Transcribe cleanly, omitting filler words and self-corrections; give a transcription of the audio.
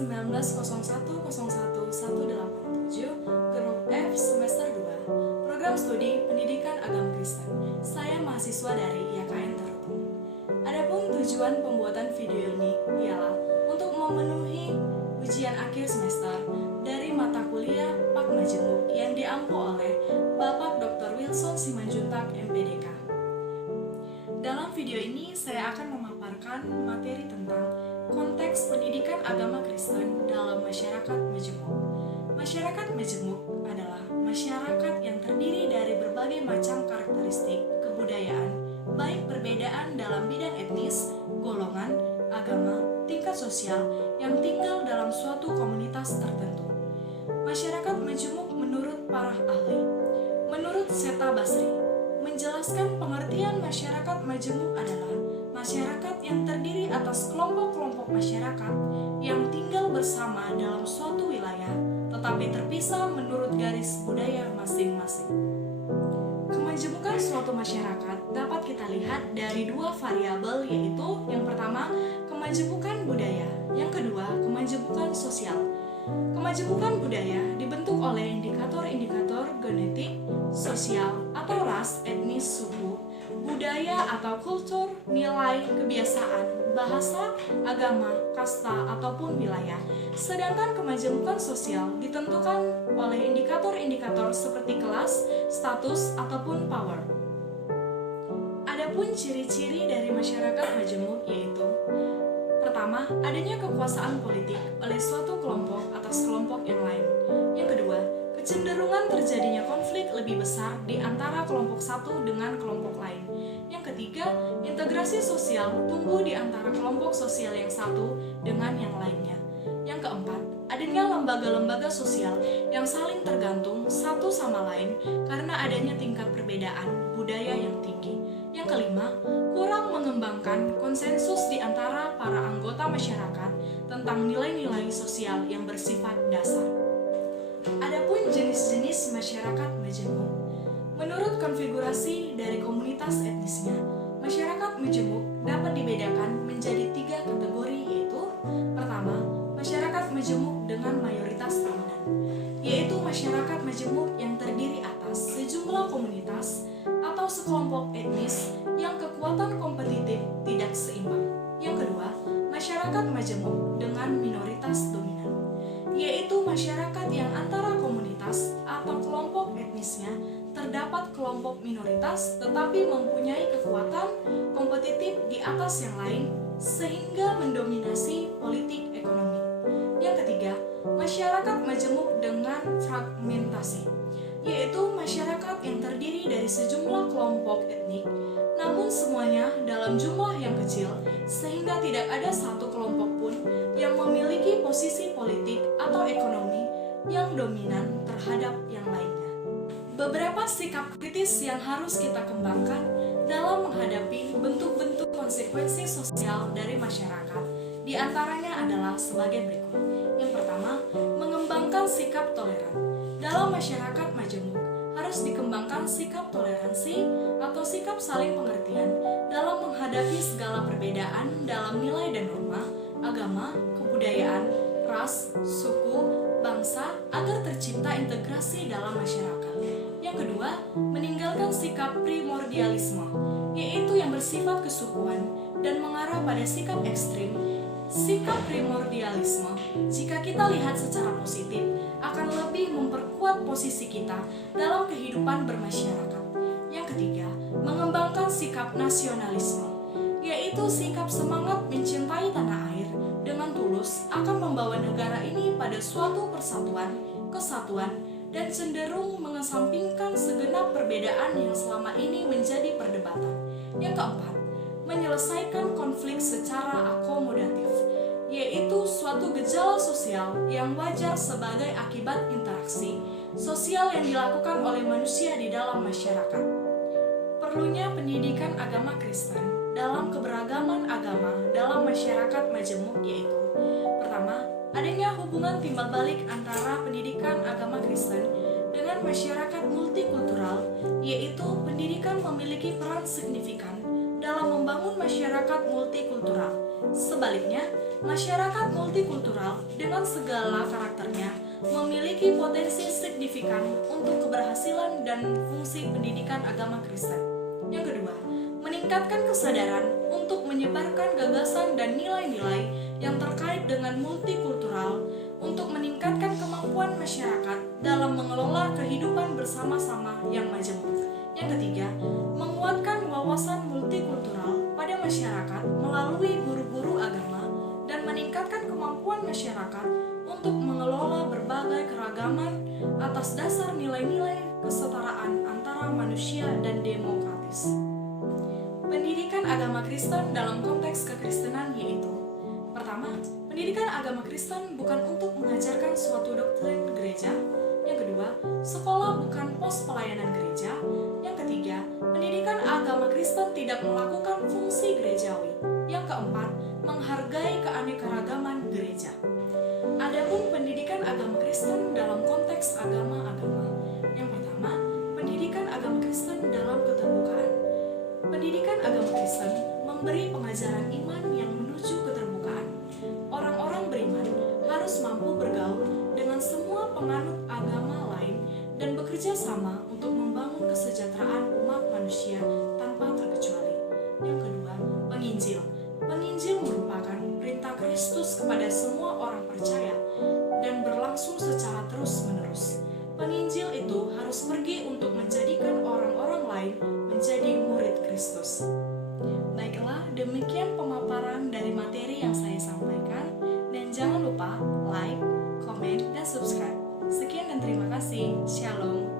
19010118 Grup F Semester 2 Program Studi Pendidikan Agama Kristen. Saya mahasiswa dari IAKN Tarutung. Adapun tujuan pembuatan video ini ialah untuk memenuhi ujian akhir semester dari mata kuliah Pak Majemuk yang diampu oleh Bapak Dr. Wilson Simanjuntak MPDK. Dalam video ini saya akan memaparkan materi tentang konteks pendidikan agama Kristen dalam masyarakat Majemuk. Masyarakat Majemuk adalah masyarakat yang terdiri dari berbagai macam karakteristik kebudayaan, baik perbedaan dalam bidang etnis, golongan, agama, tingkat sosial yang tinggal dalam suatu komunitas tertentu. Masyarakat Majemuk menurut para ahli, menurut Seta Basri, menjelaskan pengertian masyarakat Majemuk adalah masyarakat yang terdiri atas kelompok-kelompok masyarakat yang tinggal bersama dalam suatu wilayah, tetapi terpisah menurut garis budaya masing-masing. Kemajemukan suatu masyarakat dapat kita lihat dari dua variabel, yaitu yang pertama, kemajemukan budaya, yang kedua, kemajemukan sosial. Kemajemukan budaya dibentuk oleh indikator-indikator genetik, sosial atau ras, etnis, suku, budaya atau kultur, nilai, kebiasaan, bahasa, agama, kasta, ataupun wilayah. Sedangkan kemajemukan sosial ditentukan oleh indikator-indikator seperti kelas, status, ataupun power. Adapun ciri-ciri dari masyarakat Majemuk yaitu: pertama, adanya kekuasaan politik oleh suatu kelompok atas kelompok yang lain. Yang kedua, kecenderungan terjadinya konflik lebih besar di antara kelompok satu dengan kelompok lain. Yang ketiga, integrasi sosial tumbuh di antara kelompok sosial yang satu dengan yang lainnya. Yang keempat, adanya lembaga-lembaga sosial yang saling tergantung satu sama lain karena adanya tingkat perbedaan budaya yang tinggi. Yang kelima, kurang mengembangkan konsensus di antara para anggota masyarakat tentang nilai-nilai sosial yang bersifat dasar. Adapun jenis-jenis masyarakat Majemuk, menurut konfigurasi dari komunitas etnisnya, masyarakat Majemuk dapat dibedakan menjadi 3 kategori, yaitu: pertama, masyarakat Majemuk dengan mayoritas dominan, yaitu masyarakat Majemuk yang terdiri atas sejumlah komunitas atau sekelompok etnis yang kekuatan kompetitif tidak seimbang. Yang kedua, masyarakat Majemuk dengan minoritas dominan, yaitu masyarakat yang antara komunitas atau kelompok etnisnya terdapat kelompok minoritas tetapi mempunyai kekuatan kompetitif di atas yang lain sehingga mendominasi politik ekonomi. Yang ketiga, masyarakat Majemuk dengan fragmentasi, yaitu masyarakat yang terdiri dari sejumlah kelompok etnik, namun semuanya dalam jumlah yang kecil sehingga tidak ada satu kelompok pun yang memiliki posisi politik atau ekonomi yang dominan terhadap yang lainnya. Beberapa sikap kritis yang harus kita kembangkan dalam menghadapi bentuk-bentuk konsekuensi sosial dari masyarakat, di antaranya adalah sebagai berikut. Yang pertama, mengembangkan sikap toleran. Dalam masyarakat Majemuk harus dikembangkan sikap toleransi atau sikap saling pengertian dalam menghadapi segala perbedaan dalam nilai dan norma, agama, kebudayaan, ras, suku, bangsa agar tercipta integrasi dalam masyarakat. Yang kedua, meninggalkan sikap primordialisme, yaitu yang bersifat kesukuan dan mengarah pada sikap ekstrim. Sikap primordialisme, jika kita lihat secara positif, akan lebih memperkuat posisi kita dalam kehidupan bermasyarakat. Yang ketiga, mengembangkan sikap nasionalisme, yaitu sikap semangat mencintai tanah air dengan tulus akan membawa negara ini pada suatu persatuan, kesatuan, dan cenderung mengesampingkan segenap perbedaan yang selama ini menjadi perdebatan. Yang keempat, menyelesaikan konflik secara akomodatif, yaitu suatu gejala sosial yang wajar sebagai akibat interaksi sosial yang dilakukan oleh manusia di dalam masyarakat. Perlunya pendidikan agama Kristen dalam keberagaman agama dalam masyarakat Majemuk yaitu: pertama, adanya hubungan timbal balik antara pendidikan agama Kristen dengan masyarakat multikultural, yaitu pendidikan memiliki peran signifikan dalam membangun masyarakat multikultural. Sebaliknya, Masyarakat multikultural dengan segala karakternya memiliki potensi signifikan untuk keberhasilan dan fungsi pendidikan agama Kristen. Yang kedua, meningkatkan kesadaran untuk menyebarkan gagasan dan nilai-nilai yang terkait dengan multikultural untuk meningkatkan kemampuan masyarakat dalam mengelola kehidupan bersama-sama yang majemuk. Yang ketiga, menguatkan wawasan multikultural pada masyarakat melalui guru-guru agama dan meningkatkan kemampuan masyarakat untuk mengelola berbagai keragaman atas dasar nilai-nilai kesetaraan antara manusia dan demokratis. Pendidikan agama Kristen dalam konteks kekristenan yaitu: pertama, pendidikan agama Kristen bukan untuk mengajarkan suatu doktrin gereja. Yang kedua, sekolah bukan pos pelayanan gereja. Yang ketiga, pendidikan agama Kristen tidak melakukan fungsi gerejawi. Yang keempat, menghargai keanekaragaman gereja. Adapun pendidikan agama Kristen dalam konteks agama-agama. Yang pertama, pendidikan agama Kristen dalam keterbukaan. Pendidikan agama Kristen memberi pengajaran iman yang menuju keterbukaan. Orang-orang beriman harus mampu bergaul dengan semua penganut agama lain dan bekerja sama untuk membangun kesejahteraan umat manusia tanpa terkecuali. Yang kedua, penginjil. Penginjil merupakan perintah Kristus kepada semua orang percaya dan berlangsung secara terus-menerus. Penginjil itu harus pergi untuk menjadikan orang-orang lain menjadi murid Kristus. Baiklah, demikian pemaparan dari materi yang saya sampaikan, dan jangan lupa like, komen, dan subscribe. Sekian dan terima kasih. Shalom.